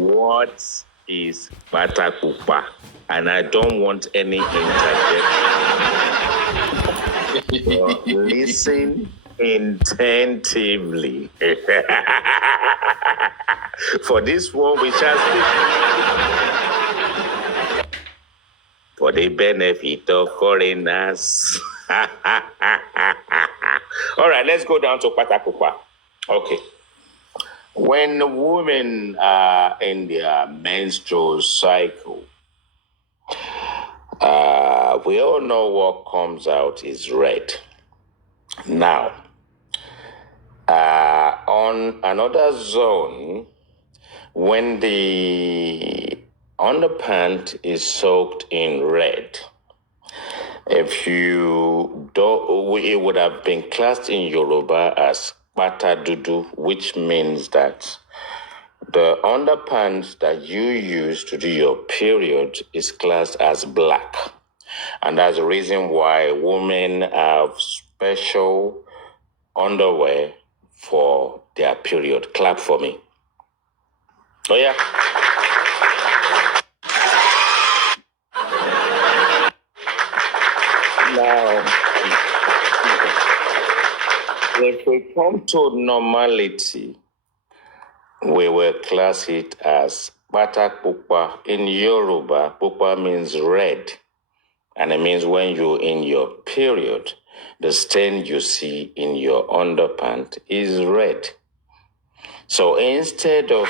What is patakupa? And I don't want any interjection. Listen attentively. For this one, we shall speak for the benefit of foreigners. All right, let's go down to patakupa. Okay. When women are in their menstrual cycle, we all know what comes out is red. Now, on another zone, when the underpant is soaked in red, if you don't, it would have been classed in Yoruba as pata dudu, which means that the underpants that you use to do your period is classed as black. And that's the reason why women have special underwear for their period. Clap for me. Oh, yeah. Now, if we come to normality, we will class it as patak pupa. In Yoruba, pupa means red. And it means when you're in your period, the stain you see in your underpant is red. So instead of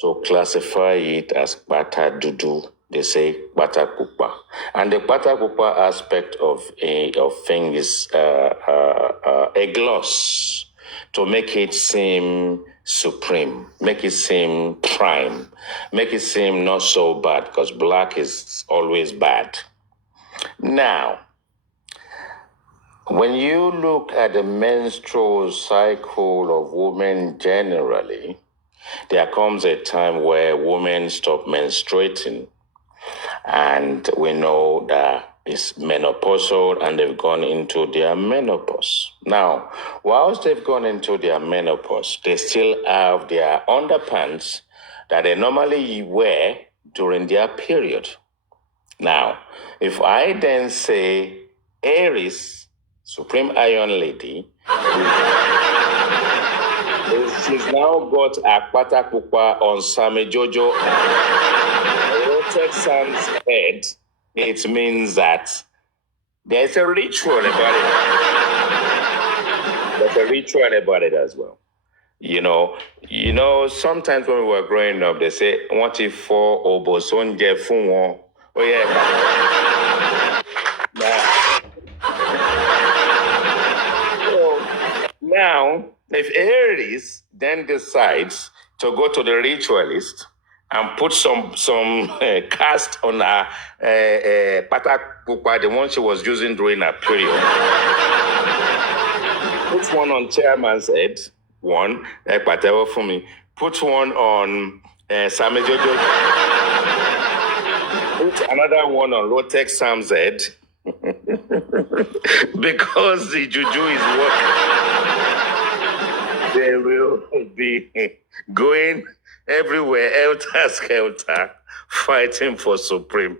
to classify it as pata dudu, they say pata pupa. And the pata pupa aspect of thing is a gloss to make it seem supreme, make it seem prime, make it seem not so bad, because black is always bad. Now, when you look at the menstrual cycle of women generally, there comes a time where women stop menstruating, and we know that it's menopausal and they've gone into their menopause. Now, whilst they've gone into their menopause, they still have their underpants that they normally wear during their period. Now, if I then say Aries, Supreme Iron Lady, she's now got a patakupa on Same Jojo rotate Sam's head, it means that there's a ritual about it. There's a ritual about it as well. You know, sometimes when we were growing up, they say, what if for oboson je fun won? Oh yeah. Now, if Aries then decides to go to the ritualist and put some cast on her patak pupa, the one she was using during her period, put one on chairman's head, one, patewo for me, put one on Same Jojo, put another one on Rotex Sam's head, because the juju is working. They will be going everywhere, helter skelter, fighting for supreme.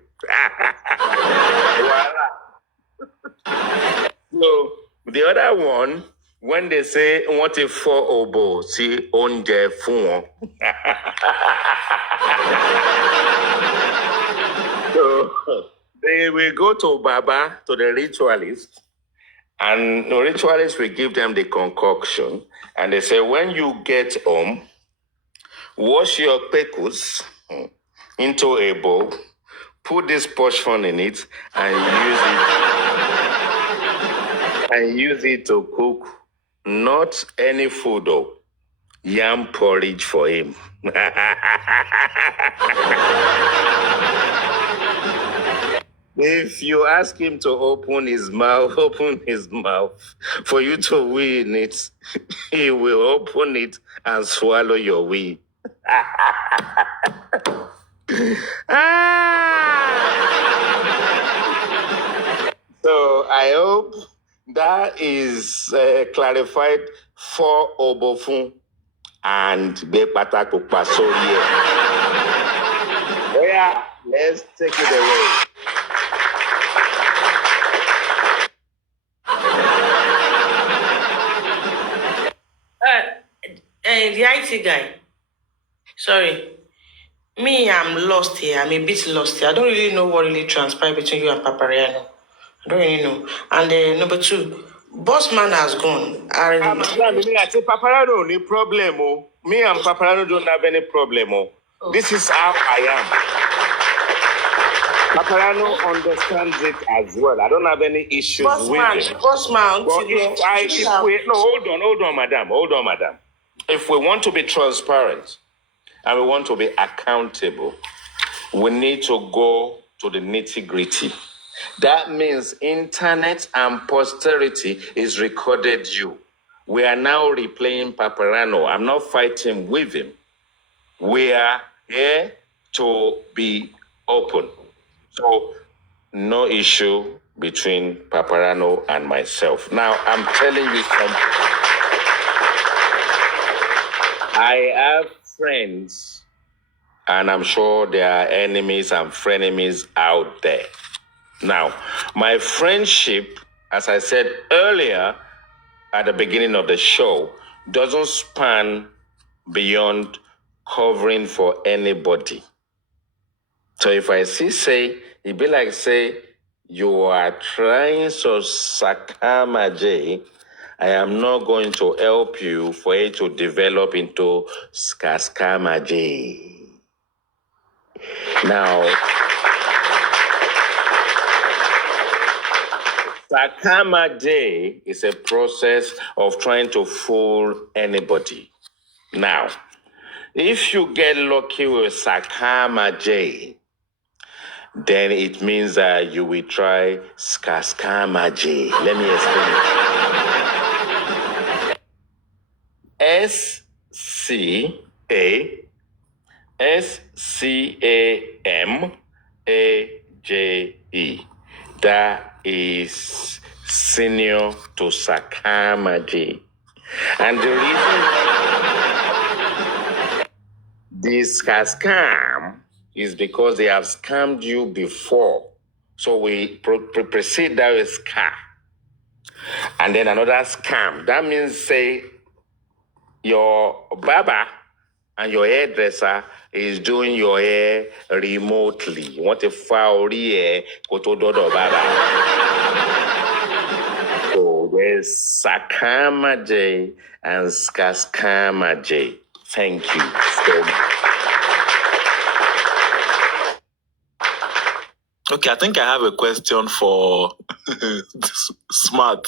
So the other one, when they say what if for obo, see onje fun. So they will go to Baba, to the ritualist, and the ritualists will give them the concoction, and they say, when you get home, wash your pekus into a bowl, put this portion in it, and use it to cook not any food, though, yam porridge for him. If you ask him to open his mouth for you to win it, he will open it and swallow your wee. So I hope that is clarified 4 obofun, and be patakupa sori. Oh yeah, let's take it away. The IT guy. Sorry. Me, I'm lost here. I'm a bit lost here. I don't really know what really transpired between you and Papariano. I don't really know. And number 2, boss man has gone. Madam, I say Paparano, no problem. Oh. Me and Paparano don't have any problem. Oh. This is how I am. Paparano understands it as well. I don't have any issues with it. Boss man. But hold on, madam. If we want to be transparent and we want to be accountable, we need to go to the nitty-gritty. That means internet and posterity is recorded you. We are now replaying Paparano. I'm not fighting with him. We are here to be open. So, no issue between Paparano and myself. Now, I'm telling you something. I have friends, and I'm sure there are enemies and frenemies out there. Now, my friendship, as I said earlier at the beginning of the show, doesn't span beyond covering for anybody. So if I say, it be like say, you are trying to sakama J, I am not going to help you for it to develop into skaskama J. Now, sakama J is a process of trying to fool anybody. Now, if you get lucky with sakama J, then it means that you will try skaskama J. Let me explain. SCASCAMAJE. That is senior to sakama J. And the reason this has scam is because they have scammed you before. So we proceed that with scam. And then another scam. That means, say, your barber and your hairdresser is doing your hair remotely. You want to file hair, go to the barber. So there's Sakama J and Skaskama J. Thank you so much. Okay, I think I have a question for Smart.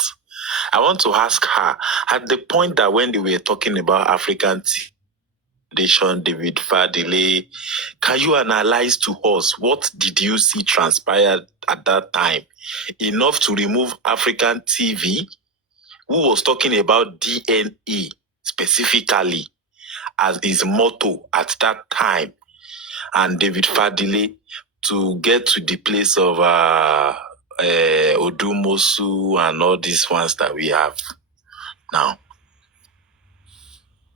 I want to ask her, at the point that when they were talking about African Foundation, David Fadile, can you analyze to us what did you see transpire at that time enough to remove African TV, who was talking about DNA specifically as his motto at that time, and David Fadile to get to the place of Odumosu and all these ones that we have now?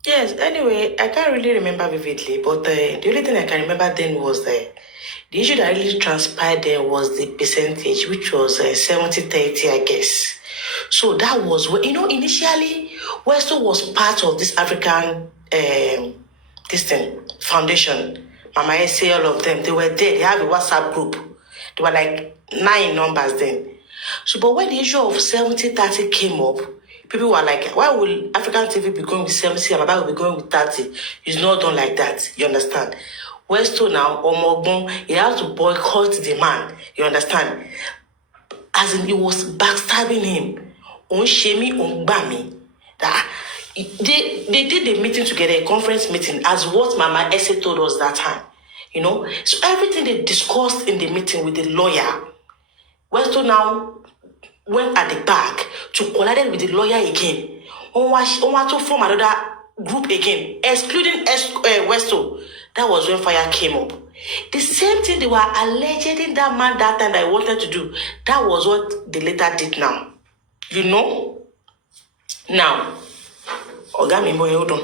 Yes, anyway, I can't really remember vividly, but the only thing I can remember then was the issue that really transpired there was the percentage, which was 70-30, I guess. So that was, initially, Westo was part of this African, foundation. Mama Essay, all of them, they were there. They have a WhatsApp group. They were like 9 numbers then. So, but when the issue of 70-30 came up, people were like, why will African TV be going with 70 and Baba will be going with 30? It's not done like that. You understand? Westo now, Omogbon, he has to boycott the man. You understand? As in, he was backstabbing him. On Shemi, on Bami. They did the meeting together, a conference meeting, as what Mama Essay told us that time. So everything they discussed in the meeting with the lawyer, Westo now went at the back to collide with the lawyer again. On want to form another group again, excluding Westo. That was when fire came up. The same thing they were alleging that man that time that I wanted to do, that was what they later did now. Now, Ogami boy, hold on.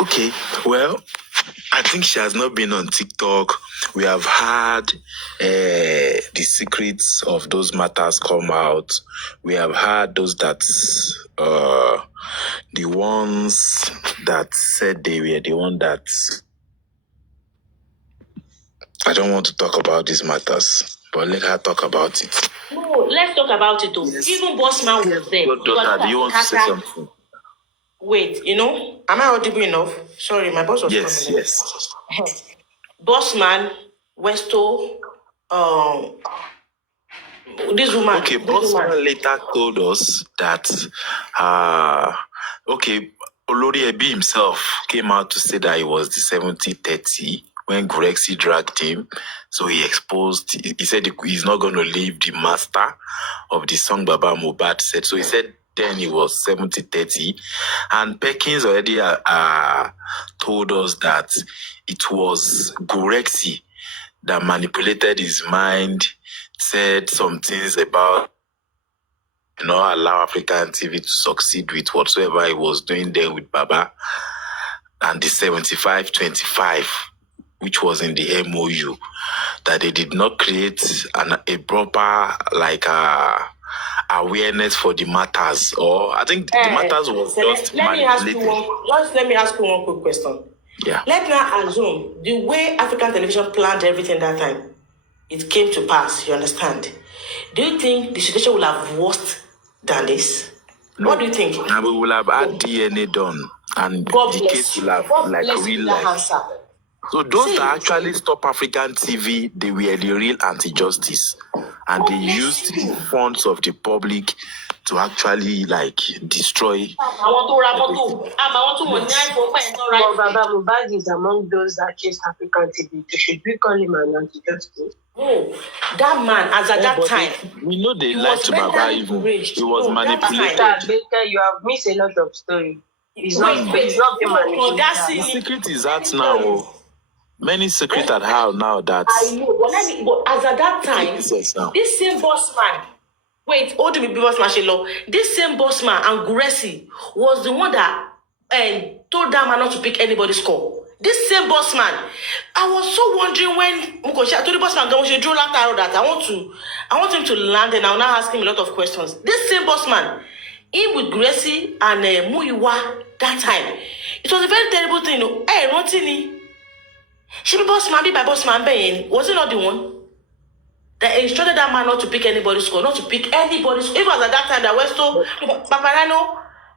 Okay, well, I think she has not been on TikTok. We have had the secrets of those matters come out. We have had those that, the ones that said they were the one that. I don't want to talk about these matters, but let her talk about it. No, let's talk about it though. Yes. Even Bossman was there. Your daughter, do you want to say something? Wait, am I audible enough? Sorry, my boss was Yes, coming. yes. Bossman, Westo, this woman. Okay, this Bossman woman. later told us that, Olori Ebi himself came out to say that it was the 70-30 when Grexy dragged him. So he exposed, he said he's not going to leave the master of the song Baba Mohbad said. So he said then it was 70-30. And Perkins already told us that it was Grexy that manipulated his mind, said some things about not allow African TV to succeed with whatsoever he was doing there with Baba, and the 75-25, which was in the MOU, that they did not create a proper awareness for the matters, or I think the matters was just manipulated. Let me ask you one quick question. Yeah. Let's now assume the way African television planned everything that time, it came to pass, you understand? Do you think the situation will have worse than this? No. What do you think? And we will have had DNA done, and God the case will have real life. Answer. So those that actually stop African TV, they were the real anti-justice, and they used the funds of the public to actually destroy. Baba Mohbad is among those that chase African TV. Should we call him an anti-justice? Oh, that man, as at that time, we know they lied to Baba even. He was manipulated. You have missed a lot of story. It's not being manipulated. The secret is out now. Many secrets are out now that. I know, but as at that time, this same boss man. Wait, hold me, boss man. This same boss man and Guresi was the one that told that man not to pick anybody's call. This same boss man, I was so wondering when I told the boss man, that I want him to land, and I'll now ask him a lot of questions. This same boss man, him with Guresi and Muyiwa that time, it was a very terrible thing. Hey, Rotini, she be boss man, be by boss man, was it not the one that instructed that man not to pick anybody's call, not to pick anybody's call? Even at that time, that was so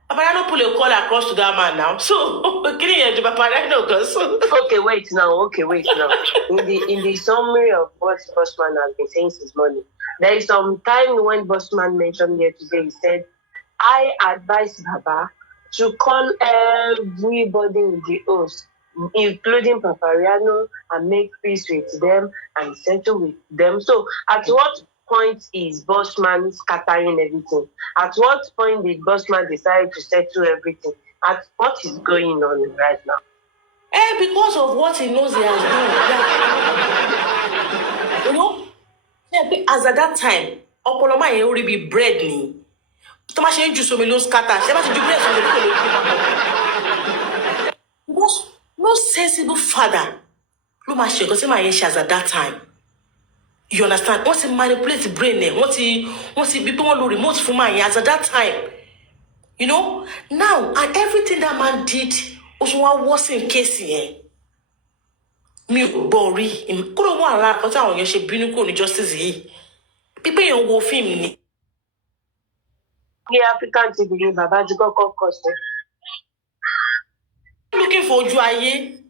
Paparano pull a call across to that man now. So, Paparano goes. Okay, wait now. In the summary of what Bossman has been saying since morning, there is some time when Bossman mentioned here today, he said, I advise Baba to call everybody in the host, including Papariano, and make peace with them and settle with them. So, at what point is Bossman scattering everything? At what point did Bossman decide to settle everything? At what is going on right now? Because of what he knows he has done. As at that time, Opoloma he already be bread ni. Thomas ain't just so me scatter. She must do bread. Because no sensible father. Look my shit, because my as at that time. You understand? Once he manipulates the brain, once he people want to remote from my as at that time. Now, and everything that man did also was in case here. Me bori in kuro mo ala ko ta won se binu ko ni justice yi. People yon wo film ni. African TV Baba ji koko cause. Looking for ojú ayé.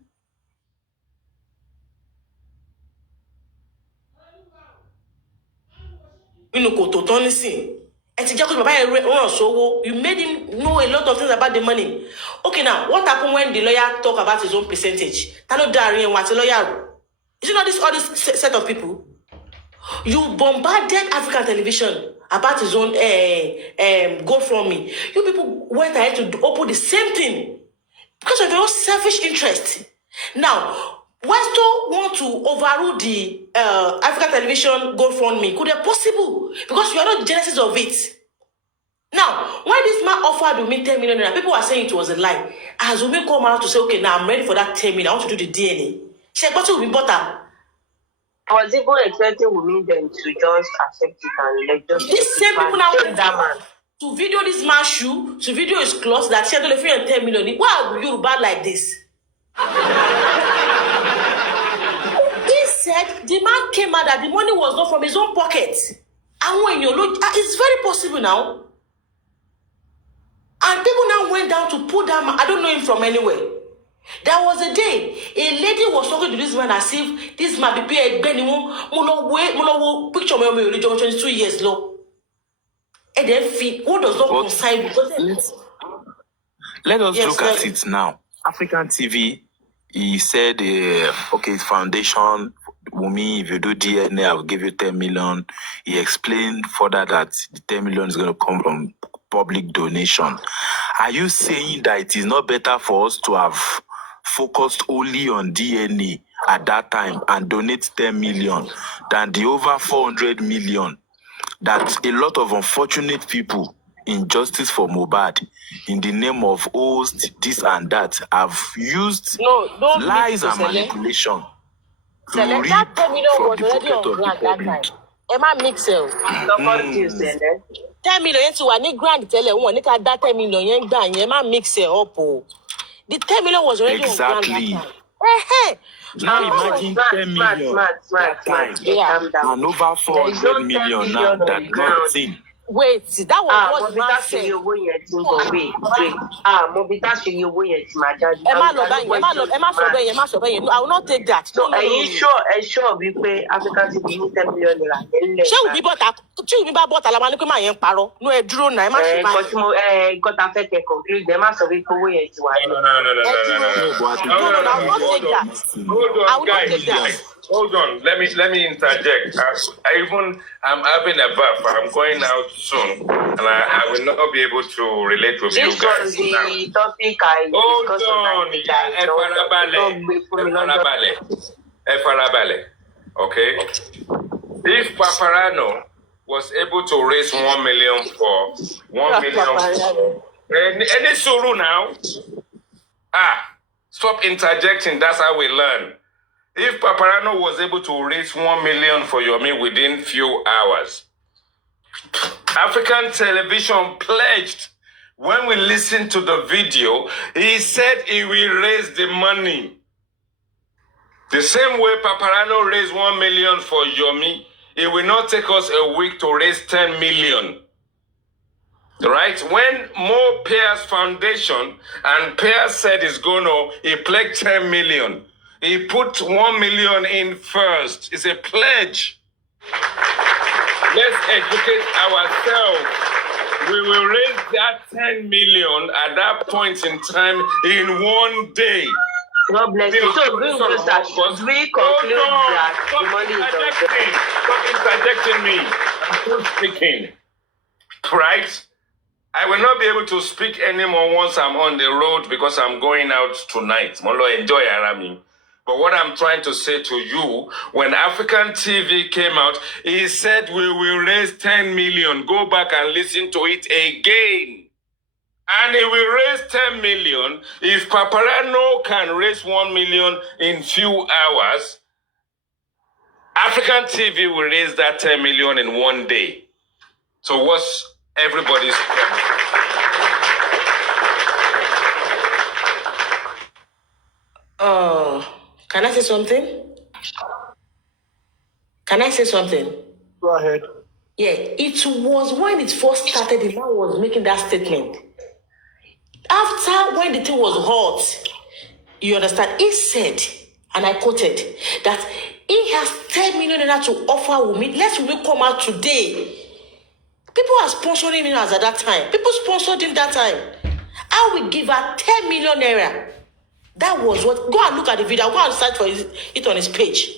Kòtò tán nísìn. Ẹ ti jẹ́ kó bàbá yẹn rán sówó. You made him know a lot of things about the money. Okay, now, what happened when the lawyer talk about his own percentage? Ta ló dá àárín wọn àti lawyer? Is it not all this set of people? You bombarded African television about his own go from me. You people went ahead to open the same thing because of your own selfish interest. Now, Westo want to overrule the African television GoFundMe. Could it possible? Because you are not the genesis of it. Now, when offered Wumi 10 million naira. People were saying it was a lie. As Wumi come out to say, okay, now I'm ready for that 10 million. I want to do the DNA. She got to Wumi butter. I was even expecting Wumi them to just accept it and like just These same people now take that man. To video this man's shoe, to video his clothes that she had only 10 million. Why are you bad like this? He said the man came out that the money was not from his own pocket. And when you look, it's very possible now. And people now went down to pull that man. I don't know him from anywhere. There was a day, a lady was talking to this man as if this man be paid picture me 22 years low. And then what does not concern you? Let us look at it now. African TV, he said, okay, foundation, Wumi, if you do DNA, I will give you 10 million. He explained further that the 10 million is going to come from public donation. Are you saying that it is not better for us to have focused only on DNA at that time and donate 10 million than the over 400 million that a lot of unfortunate people in Justice for Mohbad in the name of host, this and that, have used lies and manipulation to reap that 10 million from was the already pocket on of the grant that public. time. Emma Mixel. 10 million to any grand tele one, that 10 million yen dan, Emma Mixel up. The 10 million was already on grant that time. Now imagine 10 million that time and over 400 million now that nothing. Wait, that was what man said. I will not take that. So are you sure we pay African TV 10 million naira? She will be bought a man yen paro. No, a drone, I must got affected conclude them as a week away. No. I will not take that. Hold on. Let me interject. I'm having a bath. I'm going out soon, and I will not be able to relate with you guys. This was the topic I discussed Efarabale. Okay. If Paparano was able to raise 1 million for 1 million, any suru now? Stop interjecting. That's how we learn. If Paparano was able to raise 1 million for Yomi within few hours, African television pledged, when we listened to the video, he said he will raise the money. The same way Paparano raised 1 million for Yomi, it will not take us a week to raise 10 million. Right? When Mo Pairs Foundation and Pairs said he pledged 10 million. He put 1 million in first. It's a pledge. Let's educate ourselves. We will raise that 10 million at that point in time in 1 day. God bless you. So, we conclude that the money is Stop interjecting me. I'm still speaking. Right? I will not be able to speak anymore once I'm on the road because I'm going out tonight. Molo, enjoy Arami. But what I'm trying to say to you, when African TV came out, he said we will raise 10 million. Go back and listen to it again. And he will raise 10 million. If Paparano can raise 1 million in few hours, African TV will raise that 10 million in 1 day. So what's everybody's problem? Can I say something? Go ahead. Yeah, it was when it first started, the man was making that statement. After, when the thing was hot, you understand, he said, and I quoted, that he has 10 million naira to offer Wumi. Let Wumi come out today. People are sponsoring him as at that time. People sponsored him that time. I will give her 10 million naira. That was what. Go and look at the video. I'll go and search for it on his page.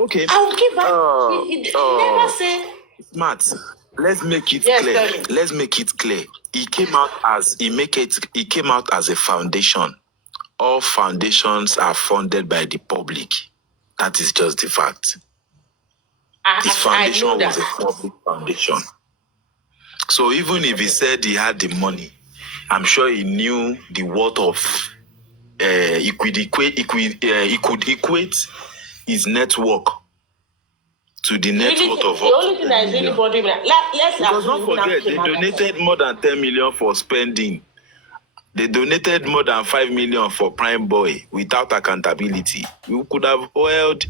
Okay. I will give her. He never said. Smart. Let's make it clear. Let's make it clear. He came out as a foundation. All foundations are funded by the public. That is just the fact. This foundation was a public foundation. So even if he said he had the money, I'm sure he knew the worth of. He could equate his network to the net worth of the only thing that is really bothering me. Let's because don't forget, they donated more than 10 million for spending. They donated more than 5 million for Prime Boy without accountability. We could have oiled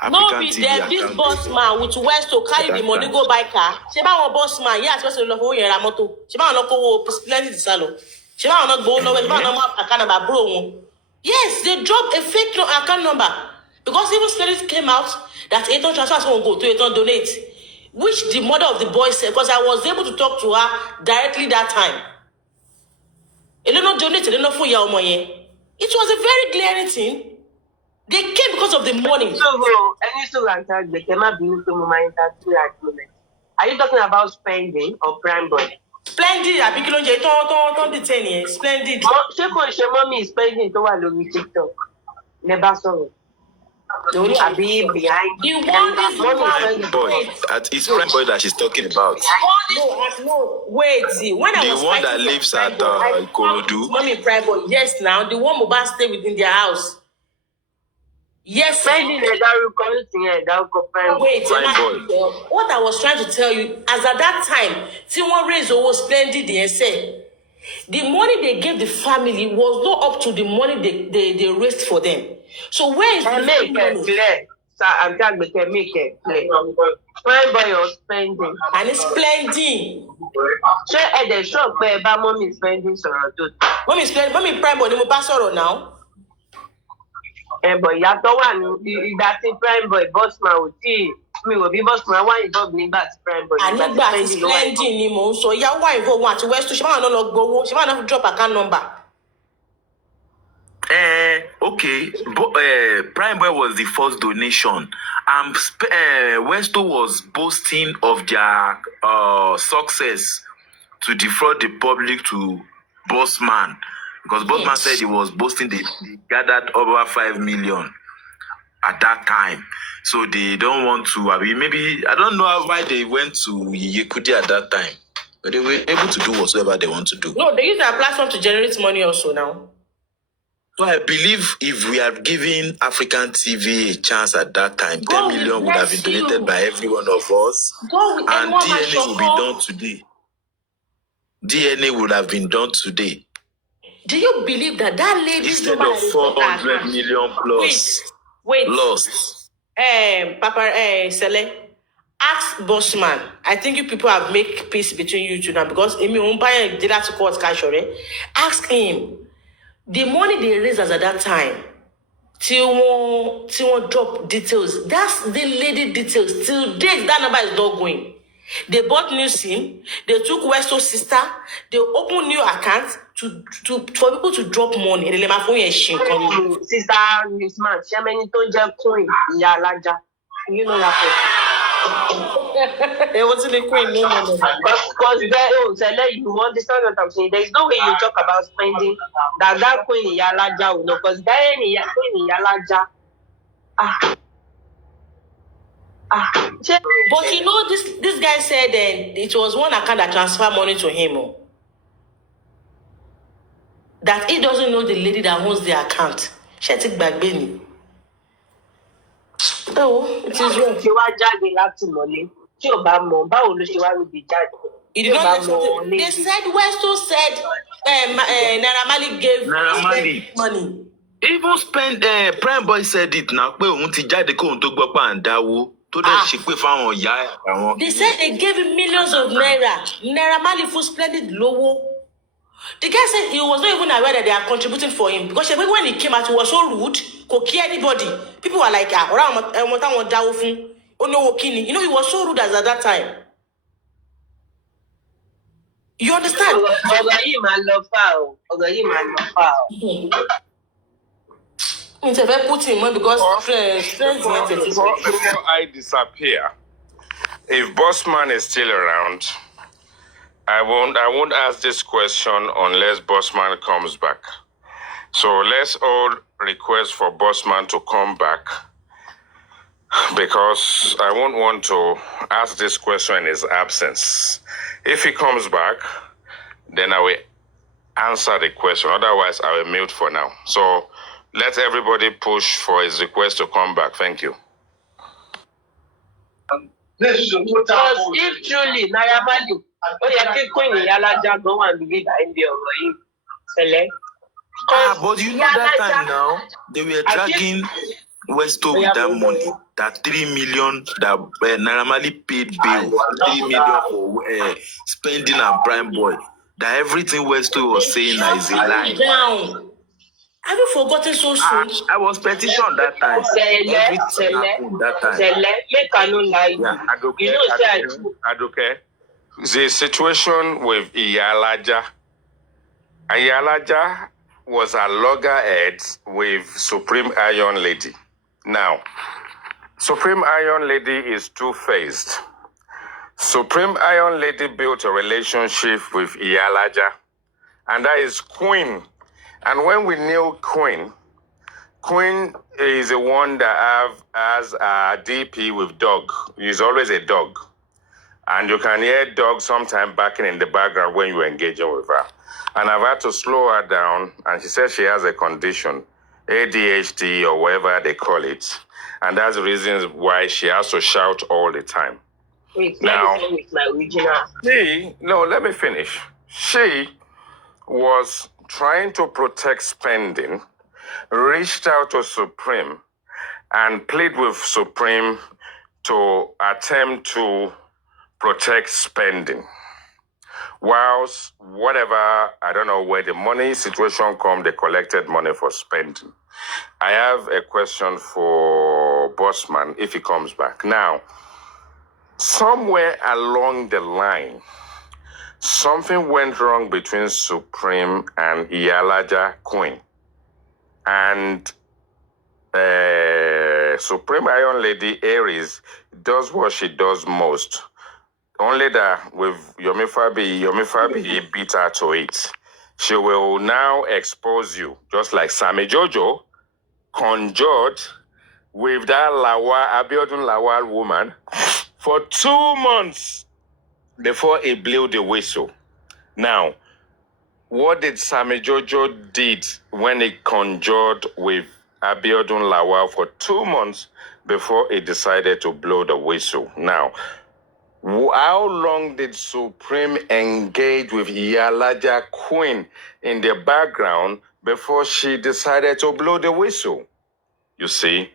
African TV. No, be this boss man with West to carry the money go buy car. She buy one boss man. Yeah, supposed to love who you're moto. She buy no go splendid salon. She buy no go no. She buy no account number bro. Yes, they dropped a fake account number because even Splendid came out that Eton transfer won't go to Eton donate, which the mother of the boy said because I was able to talk to her directly that time. It did not donate. It did not for your money. It was a very glaring thing. They came because of the money. Are you talking about spending or Prime Boy? Splendid. I think you don't detain here. Splendid. Mommy is spending to one TikTok. Never saw it. The only behind the one Prime Boy. It's Prime Boy that she's talking about. No, wait. When I was the one that lives at Ikorodu. Mommy Prime Boy. Yes, now the one mobile stay within their house. Yes, spending wait, what I was trying to tell you, as at that time, T1 raised over Splendid and said, the money they gave the family was not up to the money they raised for them. So where is the make it clear? So I'm trying to make it clear. Prime Boy was spending. And it's spending. So at the shop where mommy is spending Mommy Prime Boy, you pass on now. But yàtọ̀ wà ní ìgbà tí Prime Boy boss man ò tí mi ò bí boss man wá involve nígbà tí Prime Boy. Nígbà tí Splendid ni mò ń sọ ìyá wá involve wọn àti West ṣe máa ń lọ gbowó ṣe máa ń drop account number. Okay, Prime Boy was the first donation. Westo was boasting of their success to defraud the public to Bossman. Because Bossman said he was boasting they gathered over 5 million at that time. So they don't want to, maybe, I don't know why they went to Yekudi at that time. But they were able to do whatsoever they want to do. No, they use their platform to generate money also now. So I believe if we had given African TV a chance at that time, God 10 million would have been donated by every one of us. And DNA would be done today. DNA would have been done today. Do you believe that lady instead of 400 million plus wait lost? Papa Sele, ask Bossman. I think you people have made peace between you two now because Emi Umpire did that to court cash. Ask him the money they raised as at that time. Till one drop details. That's the lady details. Till date that number is not going. They bought new SIM. They took Westo's sister. They opened new accounts for people to drop money. Sister Miss Man, she many to coin Yalaja. You know that. It wasn't a queen, no. Because you understand what I'm saying. There is no way you talk about spending that queen Yalaja will know. Because that queen Yalaja. But you know, this guy said it was one account that transferred money to him. That he doesn't know the lady that owns the account. She take back Benny. Oh, it is wrong. She was jagging láti money. She about more. Báwo ló ṣe wá rí He did not know. They said Westo said Naira Marley gave money. Even spend Prime Boy said it now. Pé òun ti jáde kóhun tó gbọ́ pé à ń dáwó. They said they gave him millions of naira. Naira Marley for Splendid lowo. The guy said he was not even aware that they are contributing for him because when he came out, he was so rude. Could care anybody. People were like, you know, he was so rude as at that time. You understand? If I put him on because before I disappear, if Bossman is still around, I won't ask this question unless Bossman comes back. So let's all request for Bossman to come back because I won't want to ask this question in his absence. If he comes back, then I will answer the question. Otherwise, I will mute for now. So let everybody push for his request to come back. Thank you. Because if truly Naira Marley, Queen Iyalaja go and believe in the Sele. But you know that time now, they were dragging Westo with that money. That 3 million that Naira Marley paid bail, 3 million for spending on Prime Boy. That everything Westo was saying is a lie. Down. Have you forgotten so soon? I was petitioned that time. Everything happened that time. Aduke. The situation with Iyalaja was a loggerhead with Supreme Iron Lady. Now, Supreme Iron Lady is two-faced. Supreme Iron Lady built a relationship with Iyalaja, and that is Queen. And when we knew Queen is the one that has a DP with dog. He's always a dog. And you can hear dog sometime barking in the background when you're engaging with her. And I've had to slow her down, and she says she has a condition, ADHD or whatever they call it. And that's the reason why she has to shout all the time. Wait, now, with my original. Let me finish. She was trying to protect spending, reached out to Supreme, and plead with Supreme to attempt to protect spending. Whilst whatever, I don't know where the money situation come, they collected money for spending. I have a question for Bossman if he comes back. Now, somewhere along the line, something went wrong between Supreme and Iyalaja Queen. And Supreme Iron Lady Aries does what she does most. Only that with Yomi Fabi beat her to it. She will now expose you, just like Sammy Jojo conjured with that Abiodun Lawal woman for 2 months before he blew the whistle. Now, what did Sammy Jojo did when he conjured with Abiodun Lawal for 2 months before he decided to blow the whistle? Now, how long did Supreme engage with Iyalaja Queen in the background before she decided to blow the whistle? You see,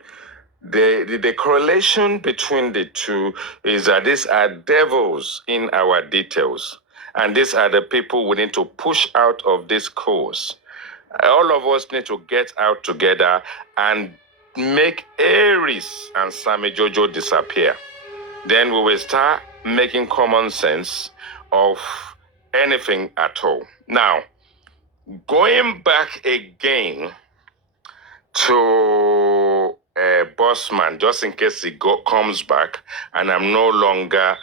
the correlation between the two is that these are devils in our details. And these are the people we need to push out of this course. All of us need to get out together and make Aries and Sammy Jojo disappear. Then we will start making common sense of anything at all. Now, going back again to Bossman, just in case he comes back and I'm no longer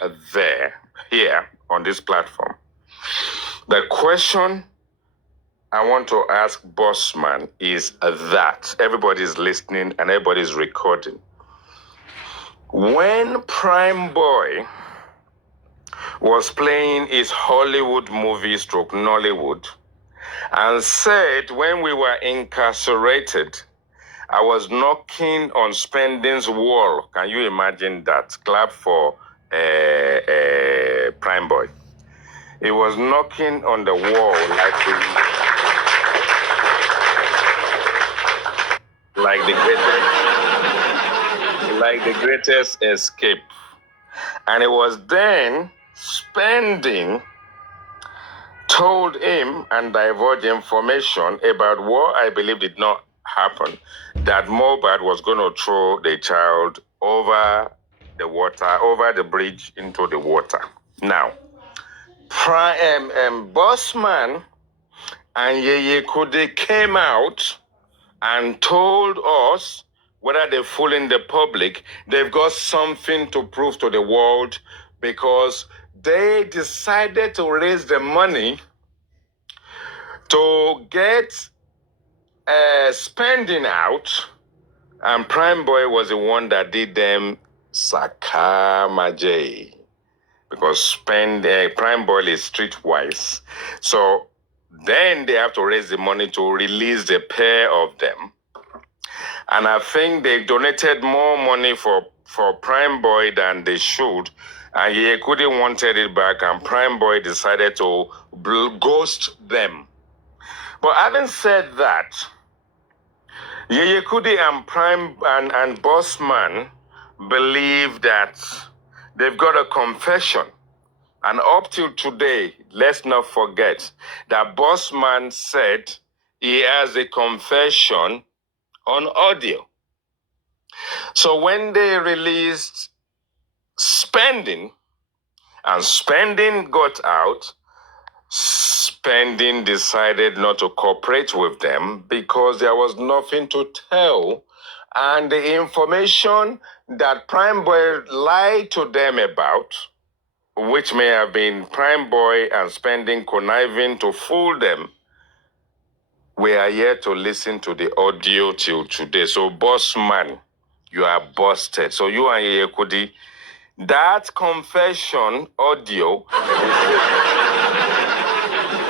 here on this platform. The question I want to ask Bossman is that everybody's listening and everybody's recording. When Prime Boy was playing his Hollywood movie stroke Nollywood and said when we were incarcerated, I was knocking on Spending's wall. Can you imagine that? Clap for Prime Boy. He was knocking on the wall like the greatest escape. And it was then Spending told him and divulged information about what I believe did not happen, that Mohbad was going to throw the child over the water, over the bridge into the water. Now, Bossman and Yeye Kude came out and told us, whether they're fooling the public, they've got something to prove to the world because they decided to raise the money to get Spending out And Prime Boy was the one that did them Sakamaje. Because Prime Boy is streetwise. So then they have to raise the money to release the pair of them. And I think they donated more money for Prime Boy than they should. And Yekudi wanted it back, and Prime Boy decided to ghost them. But having said that, Yekudi and Prime and Bossman believe that they've got a confession. And up till today, let's not forget that Bossman said he has a confession on audio. So when they released Spending, and Spending got out, Spending decided not to cooperate with them because there was nothing to tell. And the information that Prime Boy lied to them about, which may have been Prime Boy and Spending conniving to fool them, we are yet to listen to the audio till today. So, Bossman, you are busted. So you and Yekudi, that confession audio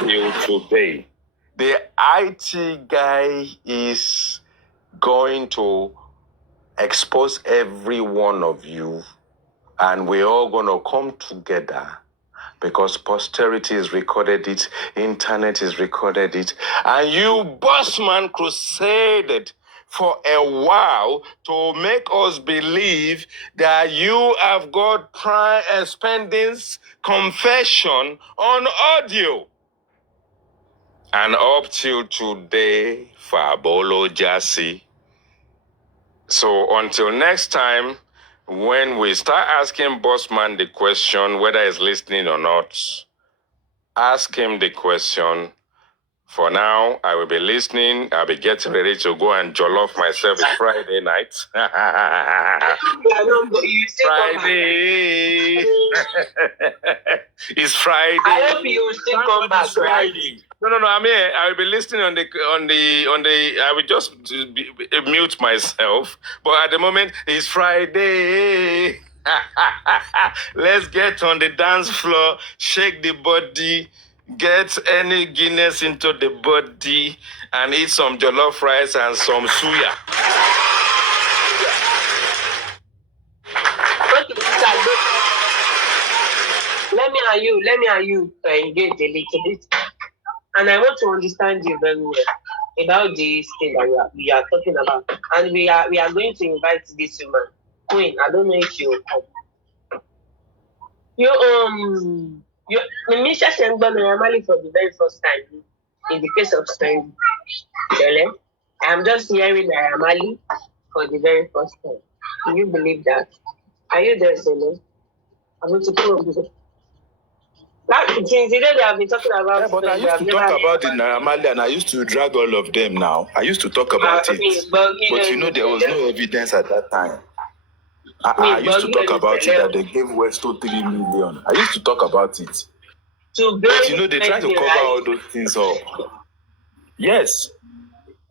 till today. The IT guy is going to expose every one of you, and we're all going to come together because posterity has recorded it, internet has recorded it, and you, Bossman, crusaded for a while to make us believe that you have got Spending's confession on audio. And up till today, Fabolo Jossy. So until next time, when we start asking Bossman the question, whether he's listening or not, ask him the question. For now, I will be listening. I'll be getting ready to go and jollof myself. It's Friday night. Friday. It's Friday. I hope you will still come back, right? No. I'm here. I will be listening on the. I will just mute myself. But at the moment, it's Friday. Let's get on the dance floor, shake the body, get any Guinness into the body, and eat some jollof rice and some suya. Let me and you engage a little bit. And I want to understand you very well about this thing that we are talking about. And we are going to invite this woman. Queen, I don't know if you will come. Misha Shengba normally for the very first time in the case of Spending. I'm just hearing Naramali for the very first time. Do you believe that? Are you there, Sele? I'm going to come up with it. Since the day they have been talking about, yeah, but I used to talk about it, Naramali, and I used to drag all of them now. I used to talk about it. But you know, there was no evidence at that time. I used to talk about it that they gave Westo 3 million. I used to talk about it. But you know, they try to cover all those things up. Yes.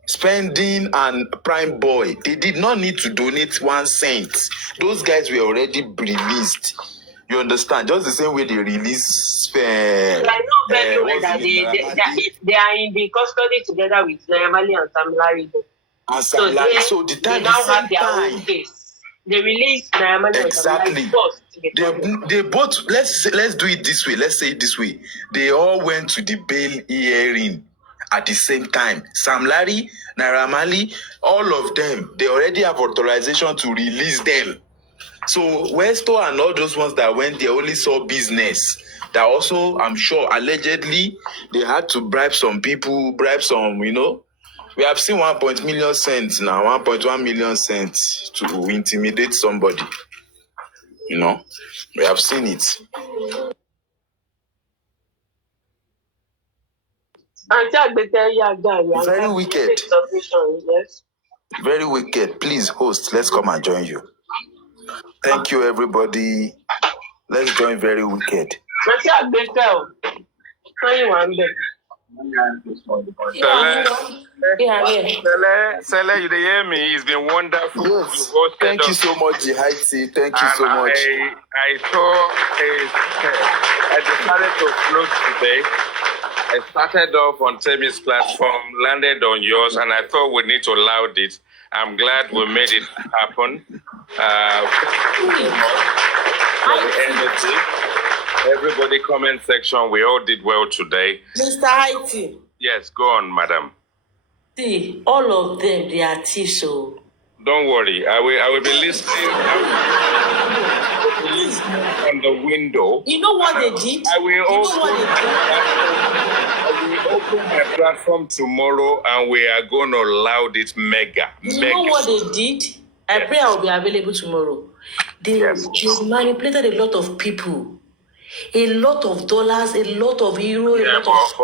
Spending and Prime Boy, they did not need to donate 1 cent. Those guys were already released. You understand? Just the same way they release. I know very well that they are in the custody together with Naramali and Sam Larry. So the time, they now have their own case. They released Naramali exactly. first. They both. Let's do it this way. Let's say it this way. They all went to the bail hearing at the same time. Sam Larry, Naramali, all of them, they already have authorization to release them. So Westo and all those ones that went there only saw business. That also, I'm sure, allegedly, they had to bribe some people, you know. We have seen 1 million cents now, 1.1 million cents to intimidate somebody. You know, we have seen it. Very wicked. Yes. Very wicked. Please, host, let's come and join you. Thank you, everybody. Let's join Very Wicked. Sele, you dey hear me? It's been wonderful. Yes. You hosted Thank you us. so much, Haiti. Thank you so much. I saw I decided to float today. I started off on Temi's platform, landed on yours, and I thought we need to loud it. I'm glad we made it happen. Thank you so much for the energy. Everybody, comment section, we all did well today. Mr. Haiti. Yes, go on, madam. See, all of them, they are thieves, so. Don't worry, I will be listening. I will be listening on the window. You know what they did? I will open my platform tomorrow, and we are going to loud it mega. You know what they did? I pray I will be available tomorrow. They manipulated a lot of people. A lot of dollars, a lot of euros, a lot of...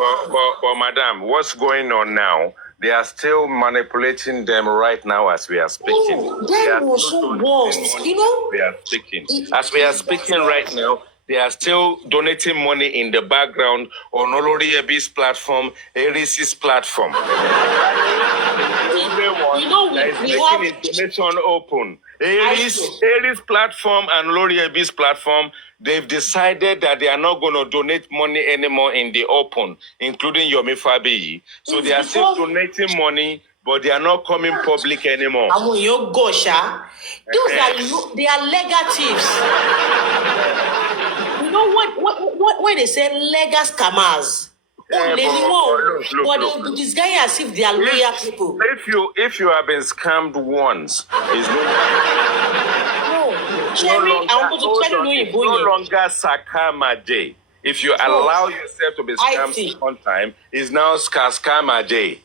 But madam, what's going on now? They are still manipulating them right now as we are speaking. Oh, that was so worse. You know? We are speaking. As we are speaking right now, they are still donating money in the background on Olori Ebi's platform, Eris's platform. You know, we have... His donation open. Eris platform and Olori Ebi's platform, they've decided that they are not going to donate money anymore in the open, including Yomi Fabiyi. So they are still donating money, but they are not coming public anymore. Those they are legatives. You know what when they say legal scammers? But they will disguise as if they are loyal people. If you have been scammed once, it's no longer Sakama J. If you allow yourself to be scammed one time, it's now Skama J.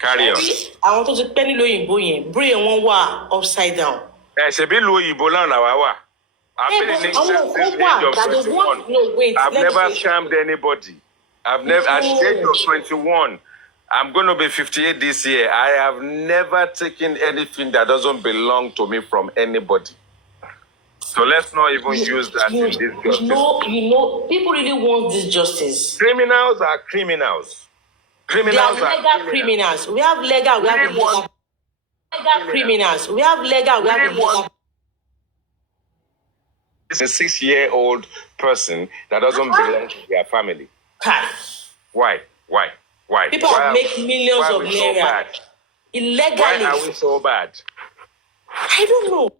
Carry on. I want to penny loyinbo brain one wa upside down. I've been in England since the age of 21. I've never scammed anybody. At the age of 21, I'm going to be 58 this year. I have never taken anything that doesn't belong to me from anybody. So let's not even use that in this justice. You know, people really want this justice. Criminals are criminals. They are legal criminals. We have legal, we have illegal. Legal criminals. We have legal, we have illegal. It's a 6-year-old person that doesn't belong to their family. Why? People have made millions of naira illegally. Why are we so bad? I don't know.